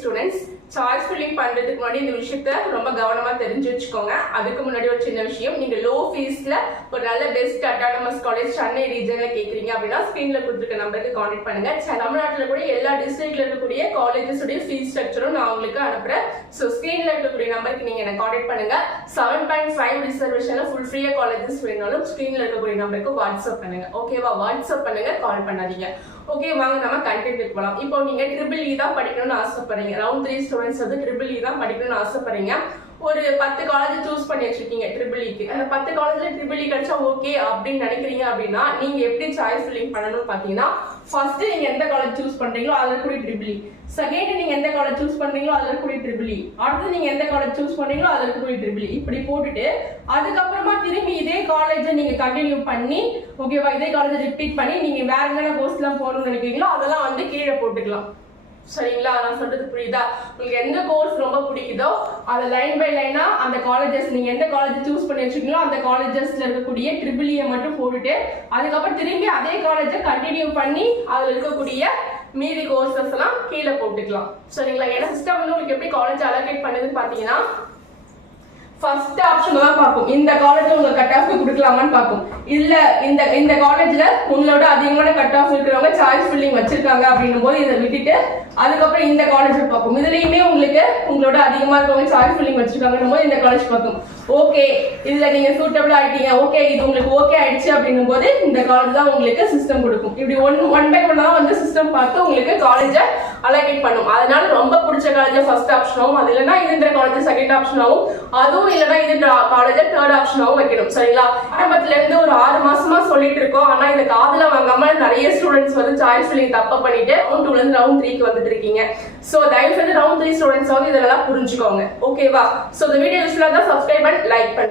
Students choice filling பண்றதுக்கு முன்னாடி இந்த விஷயத்த ரொம்ப கவனமா தெரிஞ்சு வச்சுக்கோங்க. அதுக்கு முன்னாடி ஒரு சின்ன விஷயம், நீங்க லோ ஃபீஸ்ல ஒரு நல்ல பெஸ்ட் அட்டானமஸ் காலேஜ் சென்னை ரீஜன்ல கேக்குறீங்க அப்படின்னா ஸ்கிரீன்ல கொடுத்துருக்க நம்பருக்கு கான்டாக்ட் பண்ணுங்க. தமிழ்நாட்டில் கூட எல்லா டிஸ்ட்ரிக்ட்ல இருக்கக்கூடிய காலேஜஸ் உடைய ஃபீஸ் ஸ்ட்ரக்சரும் நான் உங்களுக்கு அனுப்புறேன். ஸோ ஸ்கிரீன்ல இருக்கக்கூடிய நம்பருக்கு நீங்க என்ன கான்டாக்ட் பண்ணுங்க. 7.5 ரிசர்வேஷன்ல ஃபுல் ஃப்ரீயா காலேஜஸ் வேணாலும் ஸ்கிரீன்ல இருக்கக்கூடிய நம்பருக்கு வாட்ஸ்அப் பண்ணுங்க. ஓகேவா? வாட்ஸ்அப் பண்ணுங்க, கால் பண்ணாதீங்க. ஓகே, வாங்க நம்ம கண்டென்ட் போலாம். இப்போ நீங்க ட்ரிபிள் தான் படிக்கணும்னு ஆசைப்படுறீங்க. ரவுண்ட் 3 ஸ்டூடெண்ட்ஸ் வந்து ட்ரிபிள் தான் படிக்கணும்னு ஆசைப்படுறீங்க. ஒரு 10 காலேஜ் சூஸ் பண்ணி வச்சிருக்கீங்க ட்ரிபிள்க்கு. அந்த 10 காலேஜ்ல ட்ரிபிள் கிடைச்சா ஓகே அப்படின்னு நினைக்கிறீங்க அப்படின்னா நீங்க எப்படி சாய்ஸ் ஃபில்லிங் பண்ணணும்னு பாத்தீங்கன்னா, ஃபர்ஸ்ட் நீங்க எந்த காலேஜ் சூஸ் பண்றீங்களோ அதுல கூட ட்ரிபிள், செகண்ட் நீங்க எந்த காலேஜ் சூஸ் பண்றீங்களோ அதுல கூட ட்ரிபிள், அடுத்து நீங்க எந்த காலேஜ் சூஸ் பண்றீங்களோ அதுல கூட ட்ரிபிள், இப்படி போட்டுட்டு அதுக்கப்புறமா திரும்பி இதே காலேஜை நீங்க கண்டினியூ பண்ணி, ஓகேவா, இதே காலேஜ் ரிப்பீட் பண்ணி நீங்க வேற என்னென்ன கோர்ஸ் எல்லாம் போகணும்னு நினைக்கிறீங்களோ அதெல்லாம் வந்து கீழே போட்டுக்கலாம். சரிங்களா? நான் சொல்றது புரியுதா? உங்களுக்கு எந்த கோர்ஸ் ரொம்ப பிடிக்குதோ அதை லைன் பை லைனா அந்த காலேஜஸ், நீங்க எந்த காலேஜ் சூஸ் பண்ணி வச்சிருக்கீங்களோ அந்த காலேஜஸ்ல இருக்கக்கூடிய ட்ரிபிளியை மட்டும் போட்டுட்டு அதுக்கப்புறம் திரும்பி அதே காலேஜை கண்டினியூ பண்ணி அதுல இருக்கக்கூடிய மீதி கோர்சஸ் எல்லாம் கீழே போட்டுக்கலாம். சரிங்களா? ஏன்னா சிஸ்டம் வந்து உங்களுக்கு எப்படி காலேஜ் அலோகேட் பண்ணுதுன்னு பாத்தீங்கன்னா, ஃபர்ஸ்ட் ஆப்ஷன் தான் பார்க்கும், இந்த காலேஜ் உங்க கட் ஆஃப் கொடுக்கலாமான்னு பார்க்கும். இல்ல இந்த காலேஜ்ல உங்களோட அதிகமான கட் ஆஃப் இருக்கிறவங்க சாய்ஸ் ஃபில்லிங் வச்சிருக்காங்க அப்படின்னும் போது இதை விட்டுட்டு அதுக்கப்புறம் இந்த காலேஜ் பார்க்கும். இதுலயுமே உங்களுக்கு உங்களோட அதிகமா இருக்கவங்க சாய்ஸ் ஃபில்லிங் வச்சிருக்காங்கன்னும் போது இந்த காலேஜ் பார்க்கும். ஓகே, இதுல நீங்க சூட்டபிள் ஆயிட்டீங்க, ஓகே இது உங்களுக்கு ஓகே ஆயிடுச்சு அப்படின்னும் போது இந்த காலேஜ் தான் உங்களுக்கு சிஸ்டம் கொடுக்கும். இப்படி ஒன் பை ஒன் தான் வந்து சிஸ்டம் பார்த்து உங்களுக்கு காலேஜை அலோகேட் பண்ணும். அதனால ரொம்ப பிடிச்ச காலேஜ் ஃபர்ஸ்ட் ஆப்ஷனாகவும், அது இல்லைன்னா இந்த காலேஜ் செகண்ட் ஆப்ஷனாகவும், அதுவும் இல்லைன்னா இந்த காலேஜ் தேர்ட் ஆப்ஷனாகவும் வைக்கணும். சரிங்களா? ஆரம்பத்துல இருந்து ஒரு 6 மாசமா சொல்லிட்டு இருக்கோம். ஆனா இதை காதுல வாங்காம நிறைய ஸ்டூடெண்ட்ஸ் வந்து சாய்ஸ் ஃபில்லிங் தப்ப பண்ணிட்டு ரவுண்ட் 2ல இருந்து ரவுண்ட் 3க்கு வந்துட்டு இருக்கீங்க. சோ தயவு செஞ்சு ரவுண்ட் 3 ஸ்டூடெண்ட்ஸ் வந்து இதெல்லாம் புரிஞ்சுக்கோங்க. ஓகேவா? சோ இந்த வீடியோ யூஸ்ஃபுல்லா தான் சப்ஸ்கிரைப் அண்ட் லைக் பண்ணுங்க.